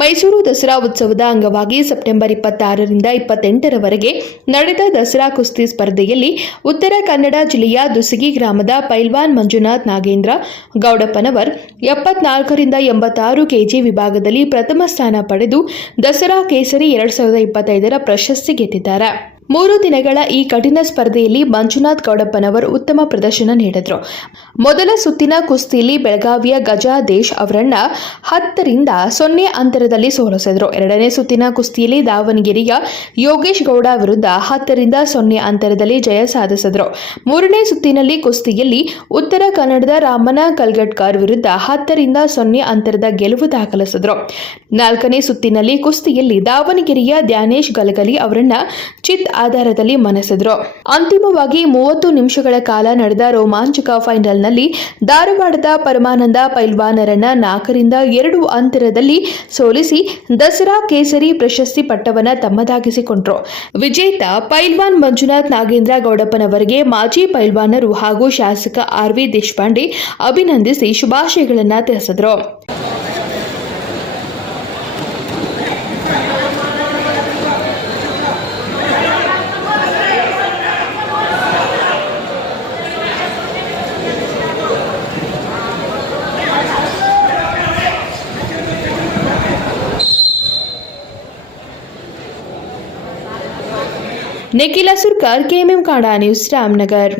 ಮೈಸೂರು ದಸರಾ ಉತ್ಸವದ ಅಂಗವಾಗಿ ಸೆಪ್ಟೆಂಬರ್ ಇಪ್ಪತ್ತಾರರಿಂದ ಇಪ್ಪತ್ತೆಂಟರವರೆಗೆ ನಡೆದ ದಸರಾ ಕುಸ್ತಿ ಸ್ಪರ್ಧೆಯಲ್ಲಿ ಉತ್ತರ ಕನ್ನಡ ಜಿಲ್ಲೆಯ ದುಸಗಿ ಗ್ರಾಮದ ಪೈಲ್ವಾನ್ ಮಂಜುನಾಥ್ ನಾಗೇಂದ್ರ, ಗೌಡಪ್ಪನವರ್ ಎಪ್ಪತ್ನಾಲ್ಕರಿಂದ ಎಂಬತ್ತಾರು ಕೆಜಿ ವಿಭಾಗದಲ್ಲಿ ಪ್ರಥಮ ಸ್ಥಾನ ಪಡೆದು ದಸರಾ ಕೇಸರಿ ಎರಡು ಸಾವಿರದ ಇಪ್ಪತ್ತೈದರ ಪ್ರಶಸ್ತಿ ಗೆದ್ದಿದ್ದಾರೆ. ಮೂರು ದಿನಗಳ ಈ ಕಠಿಣ ಸ್ಪರ್ಧೆಯಲ್ಲಿ ಮಂಜುನಾಥ್ ಗೌಡಪ್ಪನವರು ಉತ್ತಮ ಪ್ರದರ್ಶನ ನೀಡಿದರು. ಮೊದಲ ಸುತ್ತಿನ ಕುಸ್ತಿಯಲ್ಲಿ ಬೆಳಗಾವಿಯ ಗಜಾದೇಶ್ ಅವರನ್ನ ಹತ್ತರಿಂದ ಸೊನ್ನೆ ಅಂತರದಲ್ಲಿ ಸೋಲಿಸಿದರು. ಎರಡನೇ ಸುತ್ತಿನ ಕುಸ್ತಿಯಲ್ಲಿ ದಾವಣಗೆರೆಯ ಯೋಗೇಶ್ ಗೌಡ ವಿರುದ್ಧ ಹತ್ತರಿಂದ ಸೊನ್ನೆ ಅಂತರದಲ್ಲಿ ಜಯ ಸಾಧಿಸಿದರು. ಮೂರನೇ ಸುತ್ತಿನಲ್ಲಿ ಕುಸ್ತಿಯಲ್ಲಿ ಉತ್ತರ ಕನ್ನಡದ ರಾಮನ ಕಲ್ಗಟ್ಕರ್ ವಿರುದ್ಧ ಹತ್ತರಿಂದ ಸೊನ್ನೆ ಅಂತರದ ಗೆಲುವು ದಾಖಲಿಸಿದರು. ನಾಲ್ಕನೇ ಸುತ್ತಿನಲ್ಲಿ ಕುಸ್ತಿಯಲ್ಲಿ ದಾವಣಗೆರೆಯ ಧ್ಯಾನೇಶ್ ಗಲಗಲಿ ಅವರನ್ನ ಚಿತ್ ಆಧಾರದಲ್ಲಿ ಮನಸಿದ್ರು. ಅಂತಿಮವಾಗಿ ಮೂವತ್ತು ನಿಮಿಷಗಳ ಕಾಲ ನಡೆದ ರೋಮಾಂಚಕ ಫೈನಲ್ನಲ್ಲಿ ಧಾರವಾಡದ ಪರಮಾನಂದ ಪೈಲ್ವಾನರನ್ನ ನಾಲ್ಕರಿಂದ ಎರಡು ಅಂತರದಲ್ಲಿ ಸೋಲಿಸಿ ದಸರಾ ಕೇಸರಿ ಪ್ರಶಸ್ತಿ ಪಟ್ಟವನ್ನ ತಮ್ಮದಾಗಿಸಿಕೊಂಡ್ರು. ವಿಜೇತ ಪೈಲ್ವಾನ್ ಮಂಜುನಾಥ್ ನಾಗೇಂದ್ರ ಗೌಡಪ್ಪನವರಿಗೆ ಮಾಜಿ ಪೈಲ್ವಾನರು ಹಾಗೂ ಶಾಸಕ ಆರ್ ವಿ ದೇಶಪಾಂಡೆ ಅಭಿನಂದಿಸಿ ಶುಭಾಶಯಗಳನ್ನು ತಿಳಿಸಿದ್ರು. నిఖిల సుర్కర్ కేఎంఎం కాడా న్యూస్ రామ్నగర్